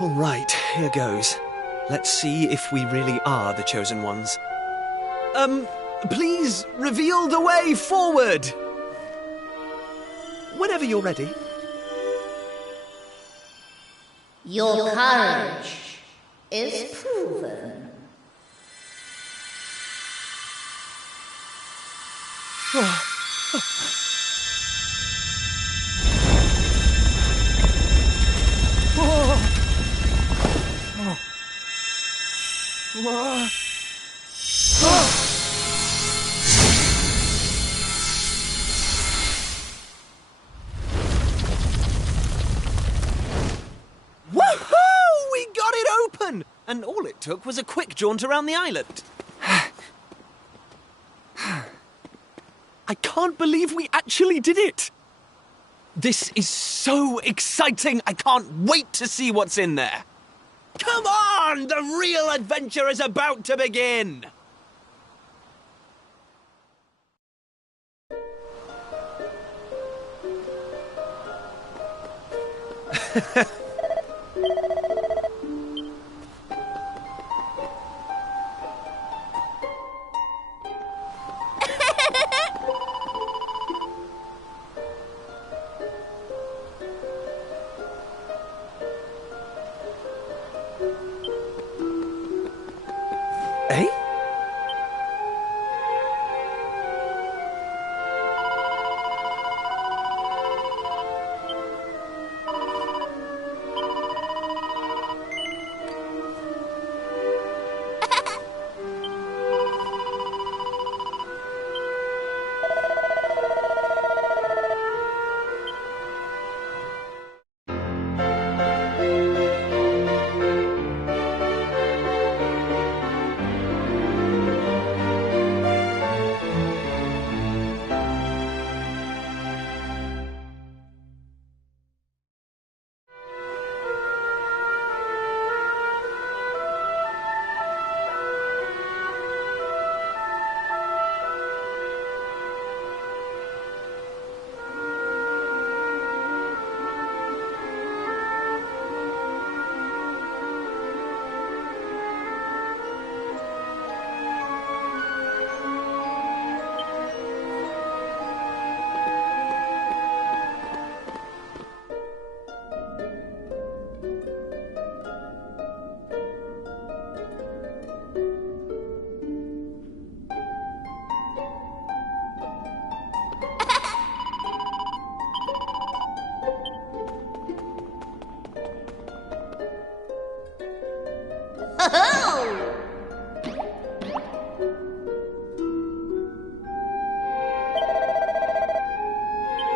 All right, here goes. Let's see if we really are the chosen ones. Please reveal the way forward! Whenever you're ready. Your courage is proven. Woohoo! We got it open! And all it took was a quick jaunt around the island. I can't believe we actually did it! This is so exciting! I can't wait to see what's in there! Come on! The real adventure is about to begin! Eh?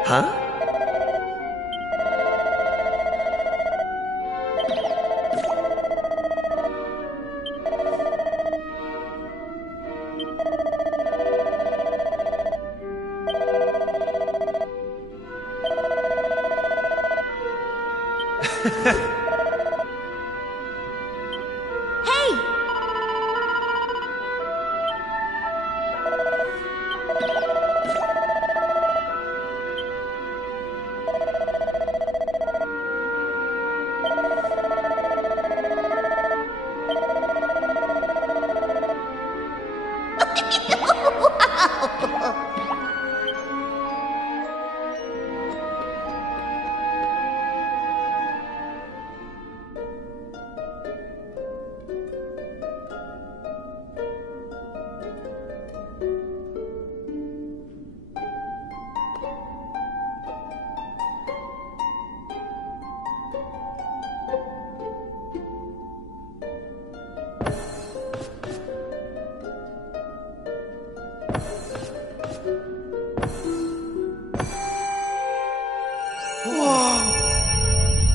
Huh?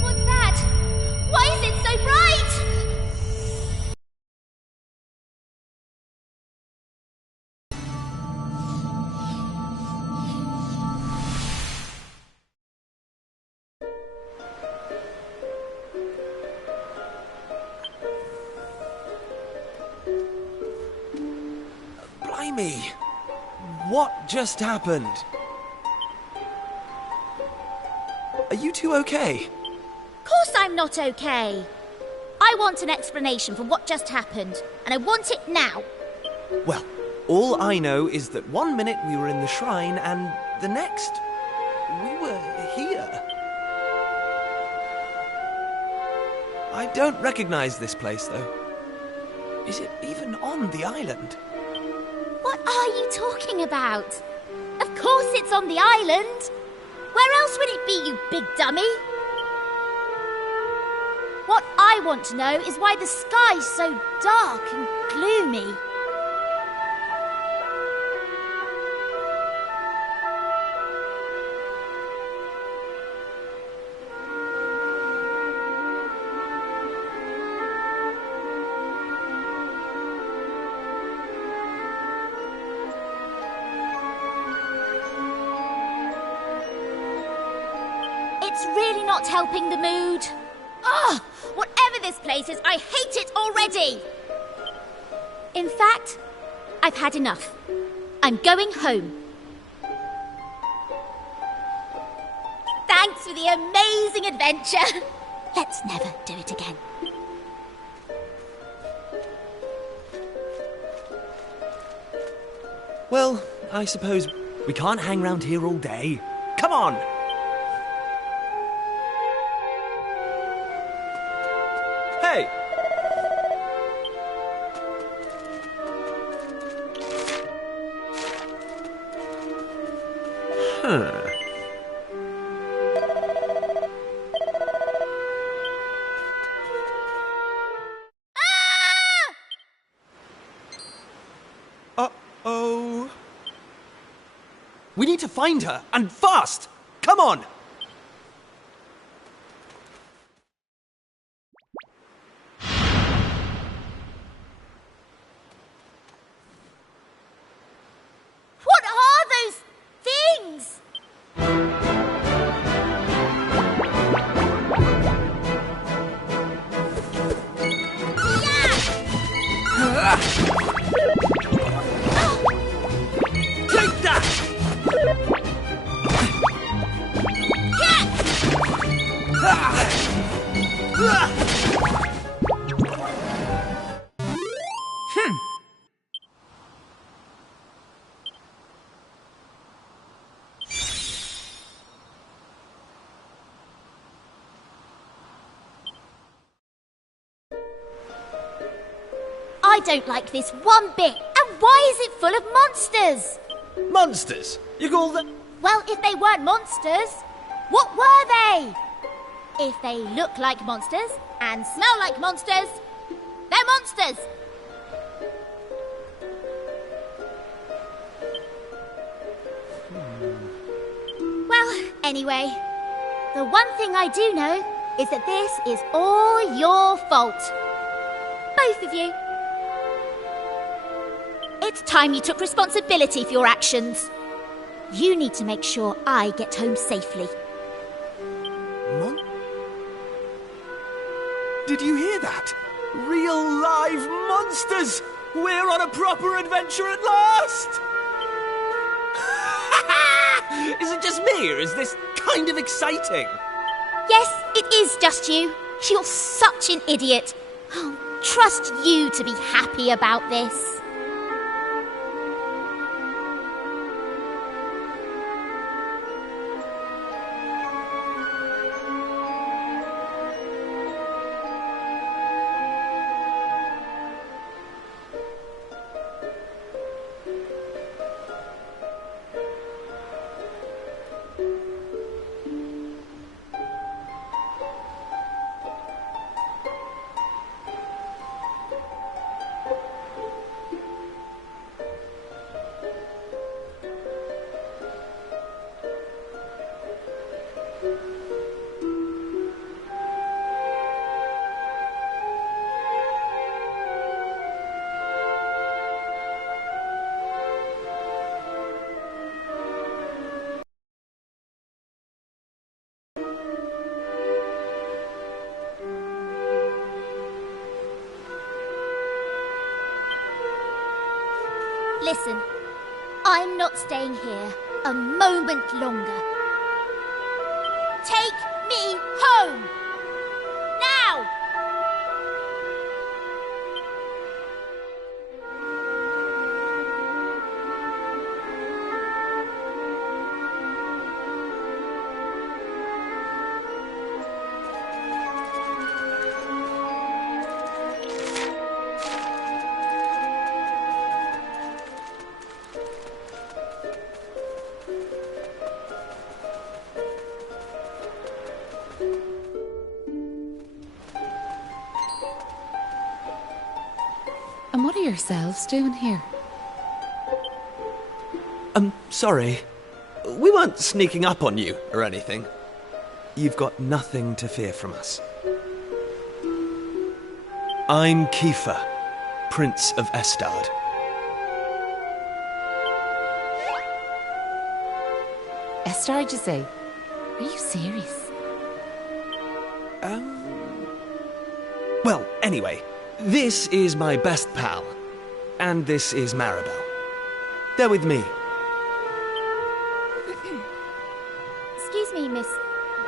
What's that? Why is it so bright? Blimey! What just happened? Are you two okay? Of course I'm not okay. I want an explanation for what just happened, and I want it now. Well, all I know is that one minute we were in the shrine, and the next, we were here. I don't recognize this place, though. Is it even on the island? What are you talking about? Of course it's on the island. Where else would it be, you big dummy? What I want to know is why the sky's so dark and gloomy. It's really not helping the mood. Ugh! Whatever this place is, I hate it already! In fact, I've had enough. I'm going home. Thanks for the amazing adventure. Let's never do it again. Well, I suppose we can't hang around here all day. Come on! Hey! Huh. Uh-oh. We need to find her, and fast! Come on! What are those things? Take that! I don't like this one bit. And why is it full of monsters? Monsters? You call them? Well, if they weren't monsters, what were they? If they look like monsters and smell like monsters, they're monsters. Well, anyway, the one thing I do know is that this is all your fault. Both of you. It's time you took responsibility for your actions. You need to make sure I get home safely. Did you hear that? Real live monsters! We're on a proper adventure at last! Is it just me, or is this kind of exciting? Yes, it is just you. You're such an idiot. Oh, trust you to be happy about this. Listen, I'm not staying here a moment longer. Take me home! Now! yourselves doing here? Sorry. We weren't sneaking up on you or anything. You've got nothing to fear from us. I'm Kiefer, Prince of Estard. Estard, you say? Are you serious? Well, anyway, this is my best pal. And this is Maribel. They're with me. Excuse me, Miss...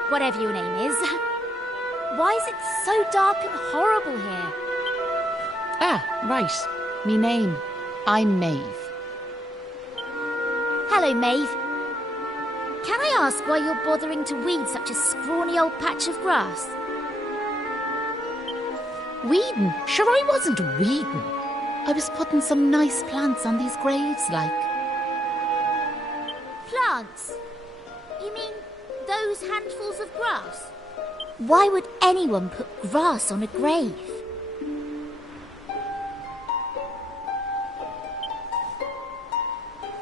whatever your name is. Why is it so dark and horrible here? Ah, right. Me name. I'm Maeve. Hello, Maeve. Can I ask why you're bothering to weed such a scrawny old patch of grass? Weeding? Sure, I wasn't weeding. I was putting some nice plants on these graves, like. Plants? You mean those handfuls of grass? Why would anyone put grass on a grave?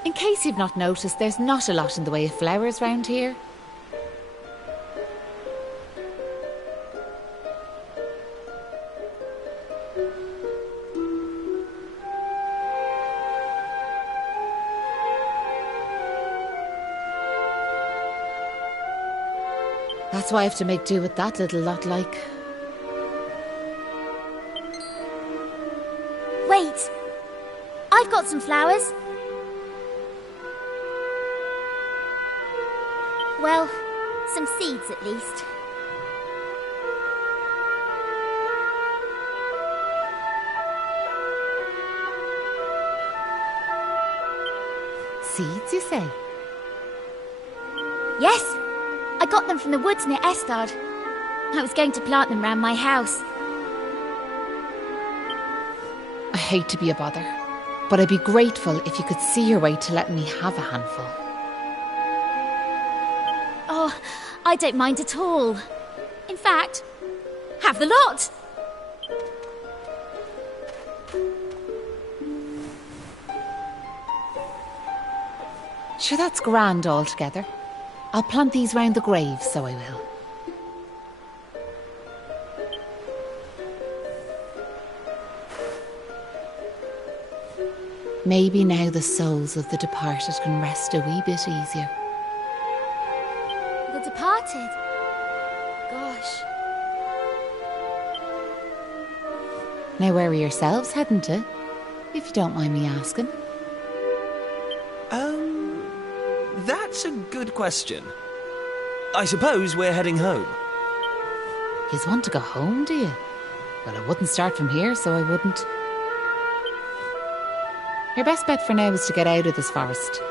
In case you've not noticed, there's not a lot in the way of flowers round here. That's why I have to make do with that little lot, like. Wait! I've got some flowers. Well, some seeds at least. Seeds, you say? Yes! I got them from the woods near Estard. I was going to plant them round my house. I hate to be a bother, but I'd be grateful if you could see your way to letting me have a handful. Oh, I don't mind at all. In fact, have the lot! Sure, that's grand altogether. I'll plant these round the grave, so I will. Maybe now the souls of the departed can rest a wee bit easier. The departed? Gosh. Now where are yourselves heading to? If you don't mind me asking. That's a good question. I suppose we're heading home. Yous want to go home, do you? Well, I wouldn't start from here, so I wouldn't. Your best bet for now is to get out of this forest.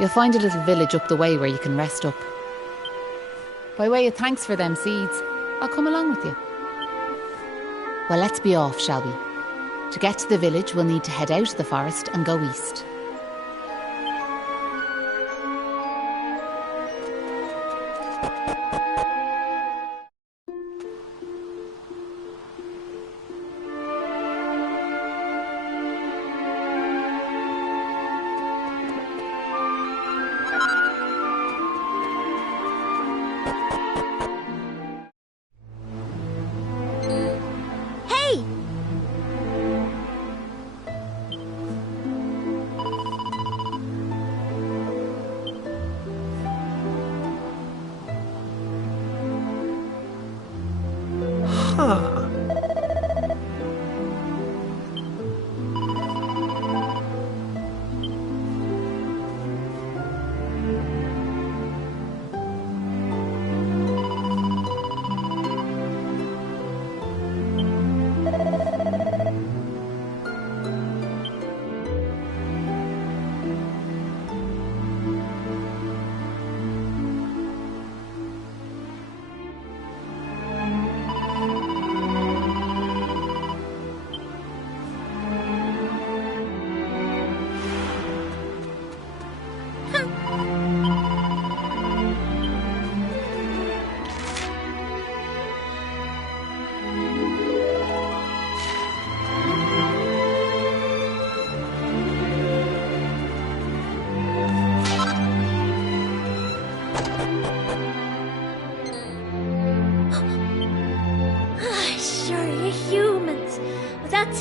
You'll find a little village up the way where you can rest up. By way of thanks for them seeds, I'll come along with you. Well, let's be off, shall we? To get to the village, we'll need to head out of the forest and go east.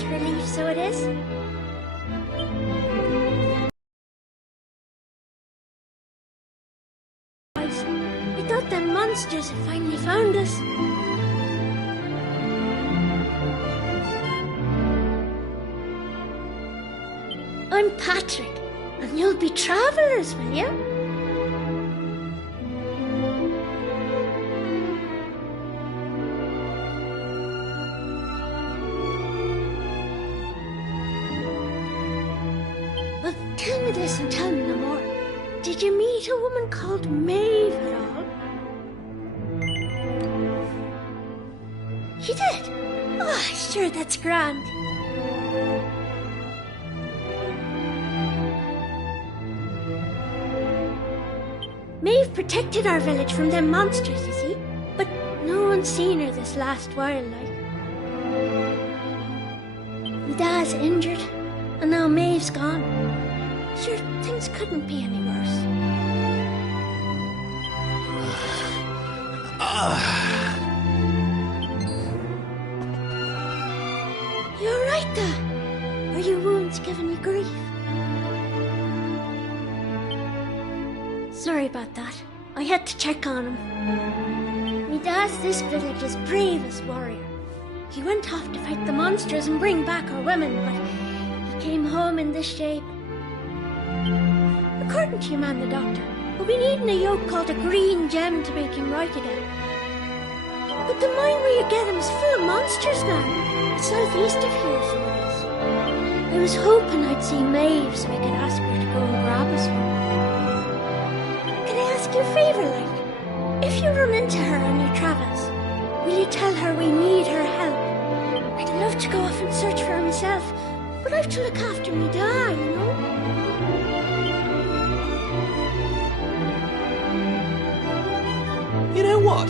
a relief, so it is. I thought them monsters had finally found us. I'm Patrick, and you'll be travellers, will you? Well, tell me this and tell me no more. Did you meet a woman called Maeve at all? You did? Oh, sure, that's grand. Maeve protected our village from them monsters, you see. But no one's seen her this last while, like. My dad's injured, and now Maeve's gone. Sure, things couldn't be any worse. You alright, Dad? Are your wounds giving you grief? Sorry about that. I had to check on him. Me dad's this village's bravest warrior. He went off to fight the monsters and bring back our women, but he came home in this shape. According to your man, the doctor, we'll be needing a yoke called a green gem to make him right again. But the mine where you get him is full of monsters now. It's southeast of here, so it is. I was hoping I'd see Maeve so I could ask her to go and grab us one. Can I ask you a favour, like? If you run into her on your travels, will you tell her we need her help? I'd love to go off and search for her myself, but I've to look after me dad, you know? You know what?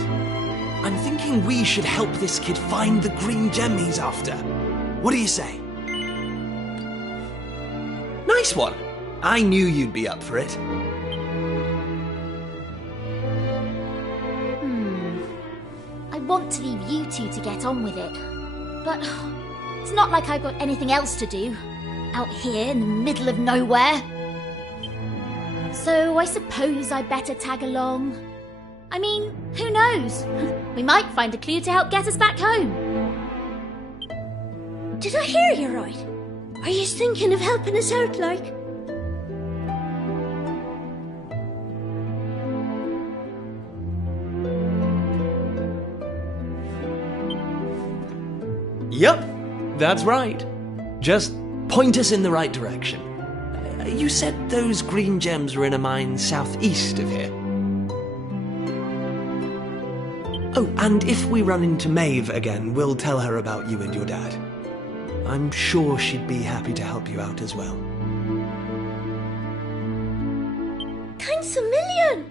I'm thinking we should help this kid find the green gem he's after. What do you say? Nice one. I knew you'd be up for it. I want to leave you two to get on with it. But it's not like I've got anything else to do. Out here in the middle of nowhere. So I suppose I better tag along. I mean, who knows? We might find a clue to help get us back home. Did I hear you right? Are you thinking of helping us out, like? Yep, that's right. Just point us in the right direction. You said those green gems were in a mine southeast of here. Oh, and if we run into Maeve again, we'll tell her about you and your dad. I'm sure she'd be happy to help you out as well. Thanks a million!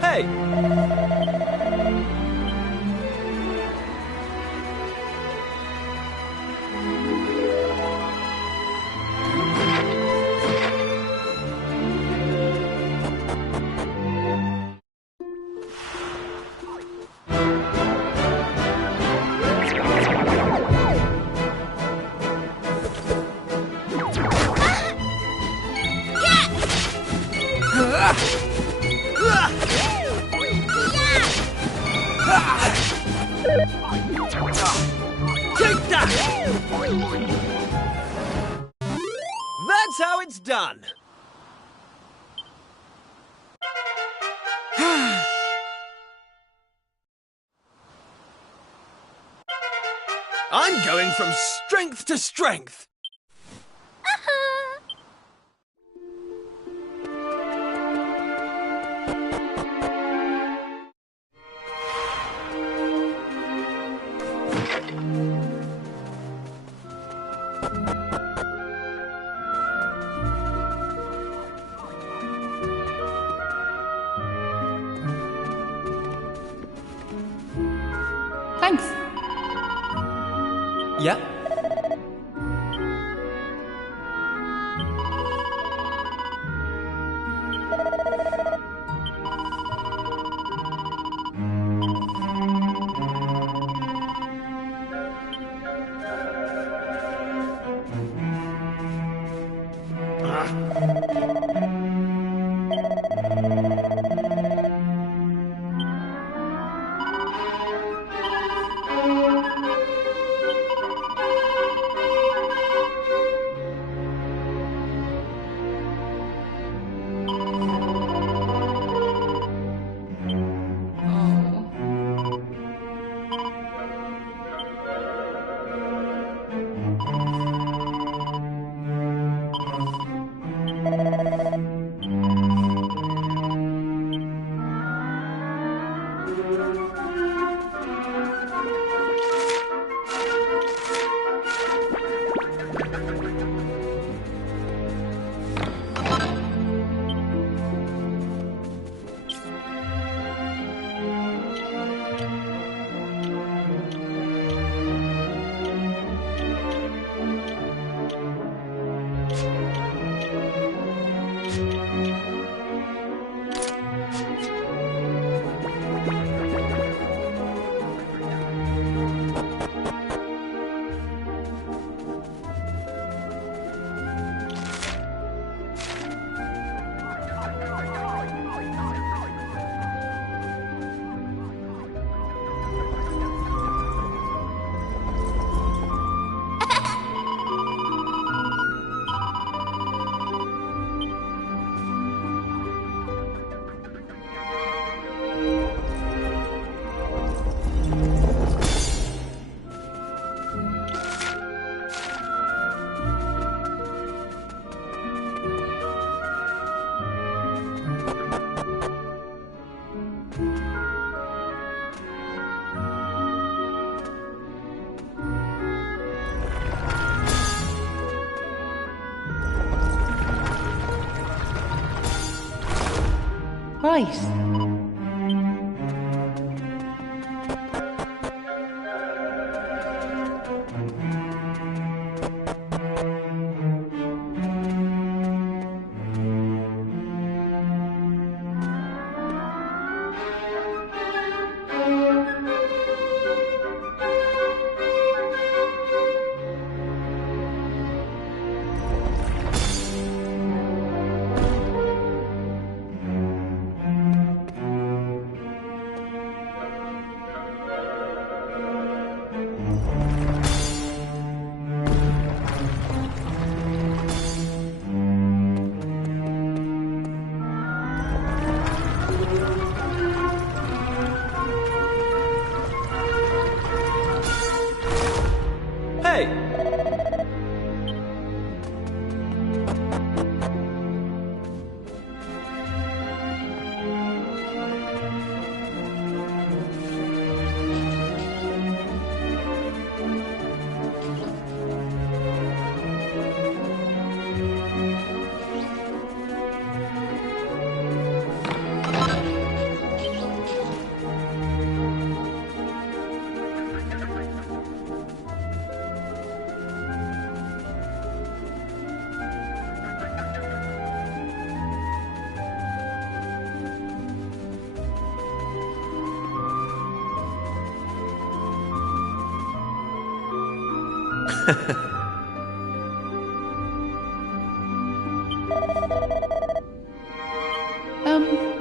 Hey! Take that! That's how it's done. I'm going from strength to strength. Thanks. Yeah? Right. Hey! Um...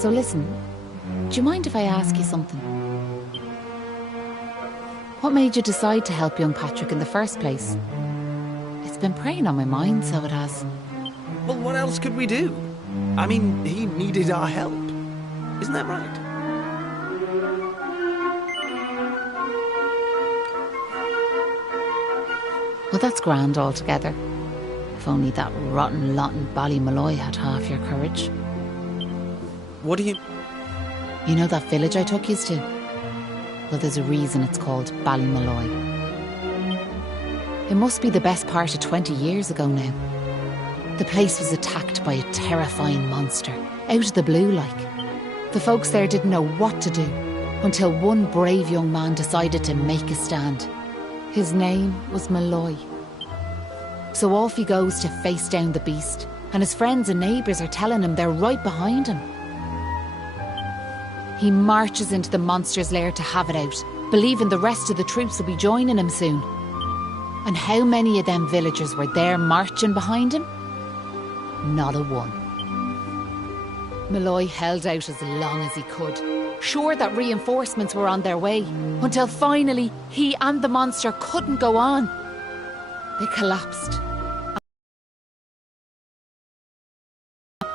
So listen, do you mind if I ask you something? What made you decide to help young Patrick in the first place? It's been preying on my mind, so it has. Well, what else could we do? I mean, he needed our help. Isn't that right? Well, that's grand altogether. If only that rotten lot in Ballymalloy had half your courage. What do you... You know that village I took yous to? Well, there's a reason it's called Ballymalloy. It must be the best part of 20 years ago now. The place was attacked by a terrifying monster, out of the blue like. The folks there didn't know what to do, until one brave young man decided to make a stand. His name was Malloy. So off he goes to face down the beast, and his friends and neighbours are telling him they're right behind him. He marches into the monster's lair to have it out, believing the rest of the troops will be joining him soon. And how many of them villagers were there marching behind him? Not a one. Malloy held out as long as he could, sure that reinforcements were on their way, until finally he and the monster couldn't go on. They collapsed.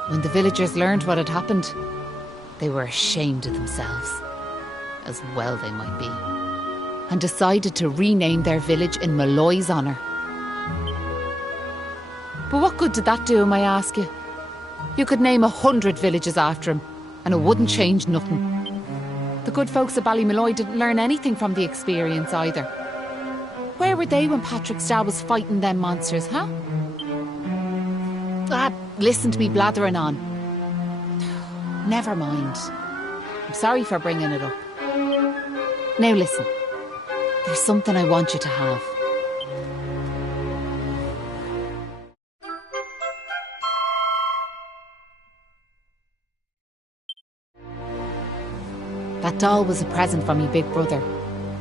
When the villagers learned what had happened, they were ashamed of themselves, as well they might be, and decided to rename their village in Malloy's honour. But what good did that do him, I ask you? You could name 100 villages after him, and it wouldn't change nothing. The good folks of Ballymalloy didn't learn anything from the experience either. Where were they when Patrick Starr was fighting them monsters, huh? Ah, listen to me blathering on. Never mind. I'm sorry for bringing it up. Now listen, there's something I want you to have. That doll was a present from me big brother.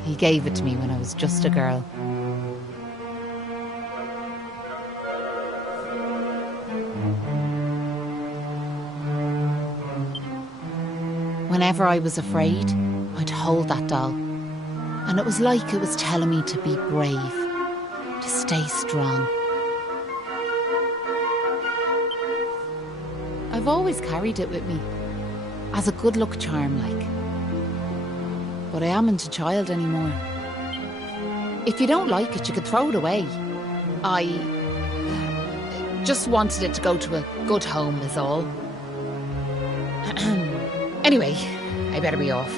He gave it to me when I was just a girl. Whenever I was afraid, I'd hold that doll. And it was like it was telling me to be brave, to stay strong. I've always carried it with me, as a good luck charm like. But I amn't a child anymore. If you don't like it, you could throw it away. I just wanted it to go to a good home is all. Anyway, I better be off.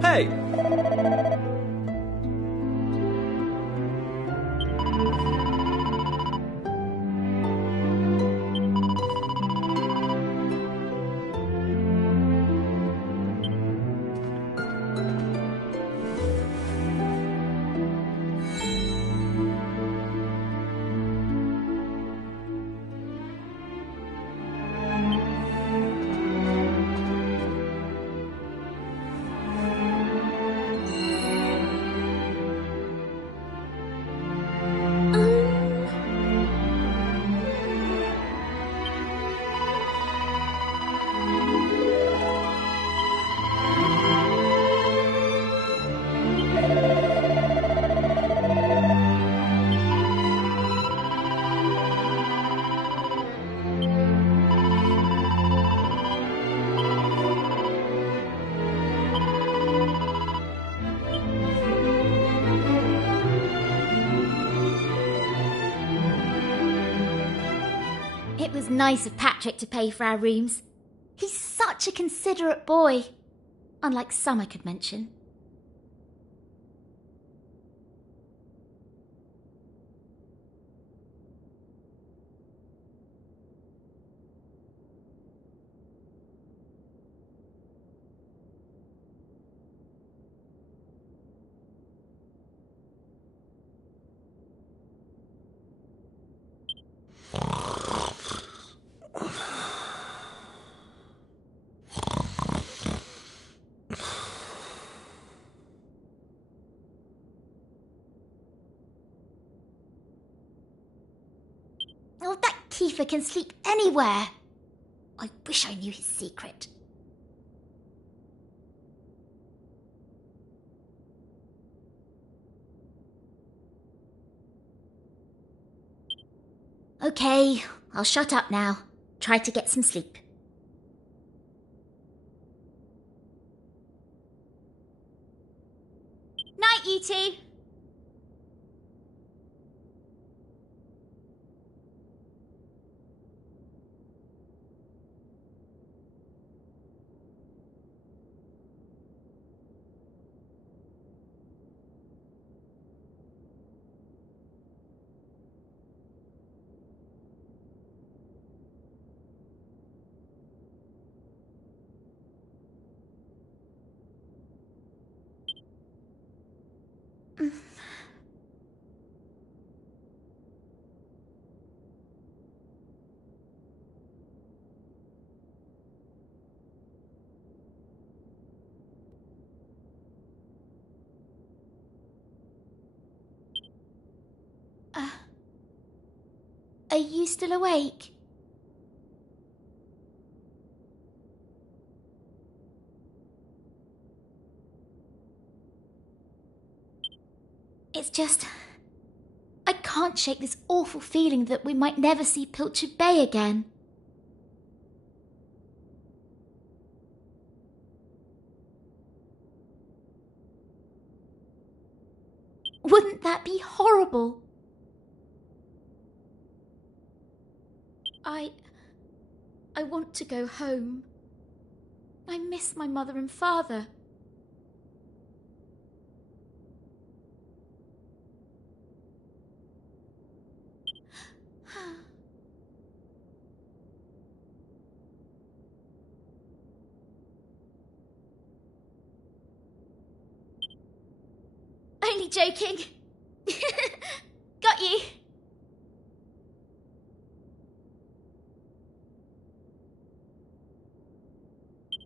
Hey! It was nice of Patrick to pay for our rooms. He's such a considerate boy. Unlike some I could mention. Aoife can sleep anywhere. I wish I knew his secret. Okay, I'll shut up now. Try to get some sleep. Night, you two. Are you still awake? It's just... I can't shake this awful feeling that we might never see Pilchard Bay again. Wouldn't that be horrible? I want to go home. I miss my mother and father. Only joking. Got you.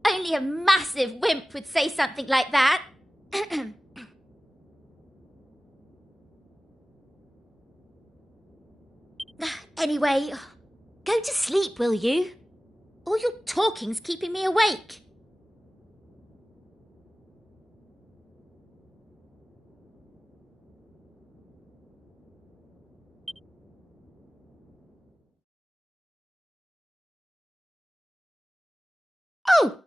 Only a massive wimp would say something like that. Anyway, go to sleep, will you? All your talking's keeping me awake. Oh!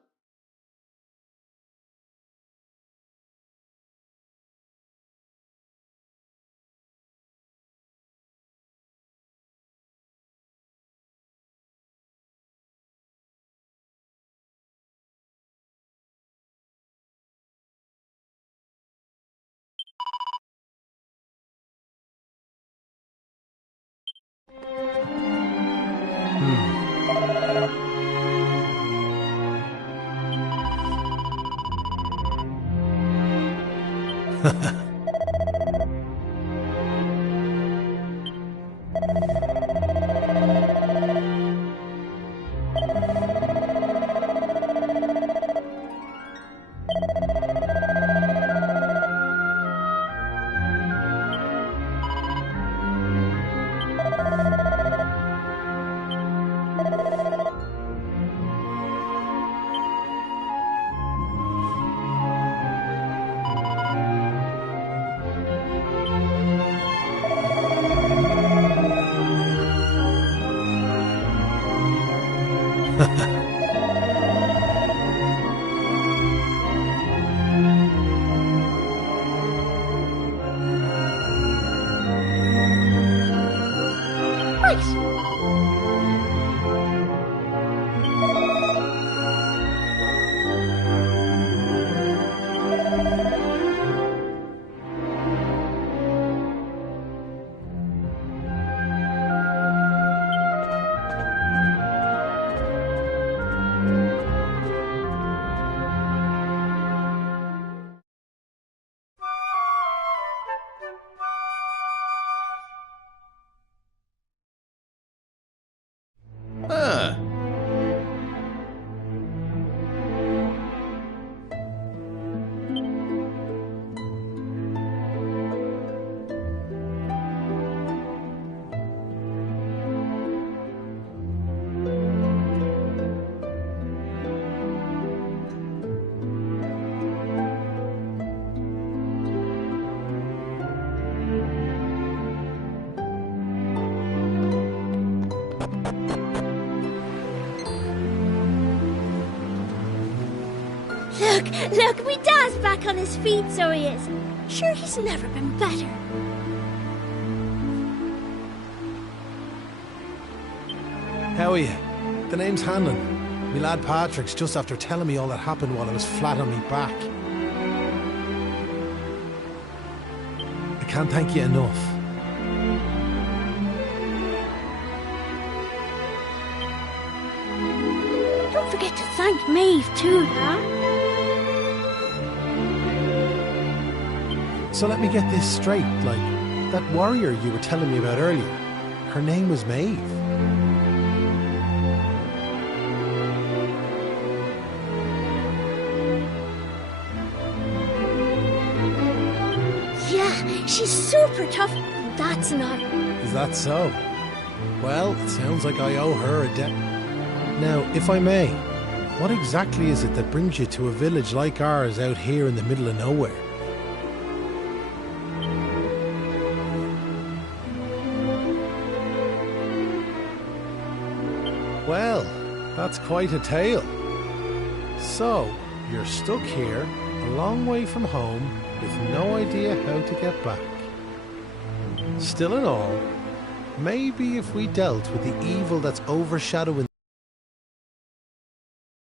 Look, me dad's back on his feet, so he is. Sure, he's never been better. How are you? The name's Hanlon. Me lad Patrick's just after telling me all that happened while I was flat on me back. I can't thank you enough. Don't forget to thank Maeve too, huh? So let me get this straight, like, that warrior you were telling me about earlier, her name was Maeve. Yeah, she's super tough. That's not. Is that so? Well, it sounds like I owe her a debt. Now, if I may, what exactly is it that brings you to a village like ours out here in the middle of nowhere? Well, that's quite a tale. So, you're stuck here, a long way from home, with no idea how to get back. Still in all, maybe if we dealt with the evil that's overshadowing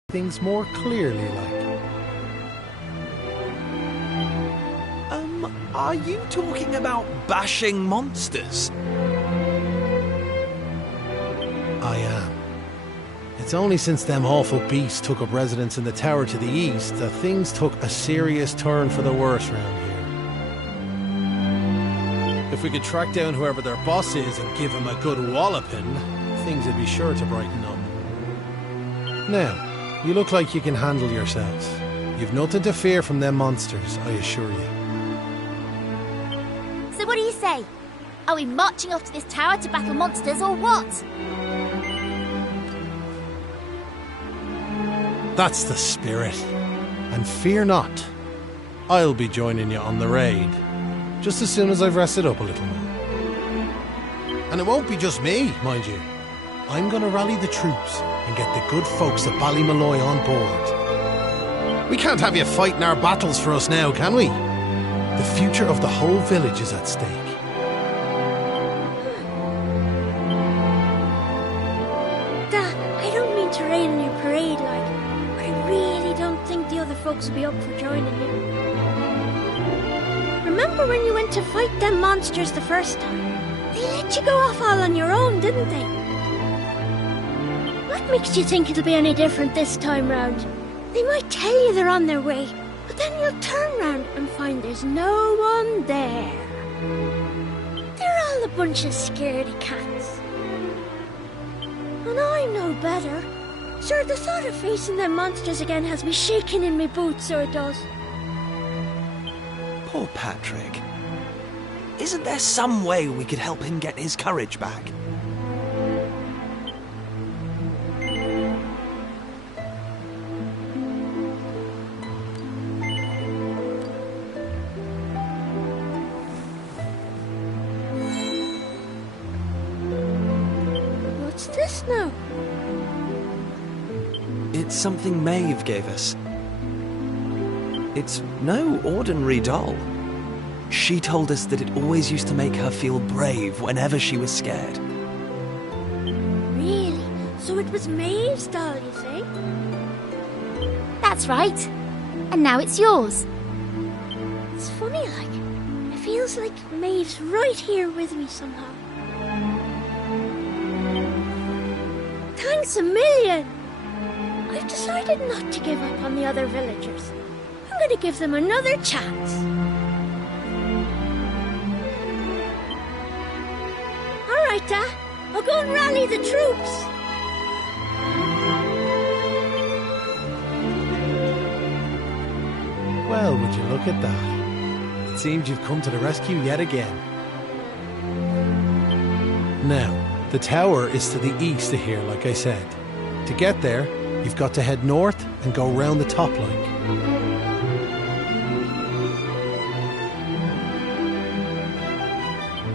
things more clearly, like. Are you talking about bashing monsters? I am. It's only since them awful beasts took up residence in the tower to the east that things took a serious turn for the worse round here. If we could track down whoever their boss is and give him a good walloping, things would be sure to brighten up. Now, you look like you can handle yourselves. You've nothing to fear from them monsters, I assure you. So what do you say? Are we marching off to this tower to battle monsters or what? That's the spirit. And fear not. I'll be joining you on the raid, just as soon as I've rested up a little more. And it won't be just me, mind you. I'm going to rally the troops and get the good folks of Ballymalloy on board. We can't have you fighting our battles for us now, can we? The future of the whole village is at stake. Dad, I don't mean to rain on your parade, like. I really don't think the other folks will be up for joining you. Remember when you went to fight them monsters the first time? They let you go off all on your own, didn't they? What makes you think it'll be any different this time round? They might tell you they're on their way, but then you'll turn round and find there's no one there. They're all a bunch of scaredy cats. And I know better. Sir, the thought of facing them monsters again has me shaking in my boots, so it does. Poor Patrick. Isn't there some way we could help him get his courage back? What's this now? It's something Maeve gave us. It's no ordinary doll. She told us that it always used to make her feel brave whenever she was scared. Really? So it was Maeve's doll, you say? That's right. And now it's yours. It's funny, like. It feels like Maeve's right here with me somehow. Thanks a million! I've decided not to give up on the other villagers. I'm going to give them another chance. All right, Dad. I'll go and rally the troops. Well, would you look at that? It seems you've come to the rescue yet again. Now, the tower is to the east of here, like I said. To get there, you've got to head north and go round the top like.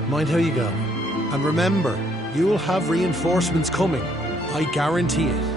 Mind how you go. And remember, you'll have reinforcements coming. I guarantee it.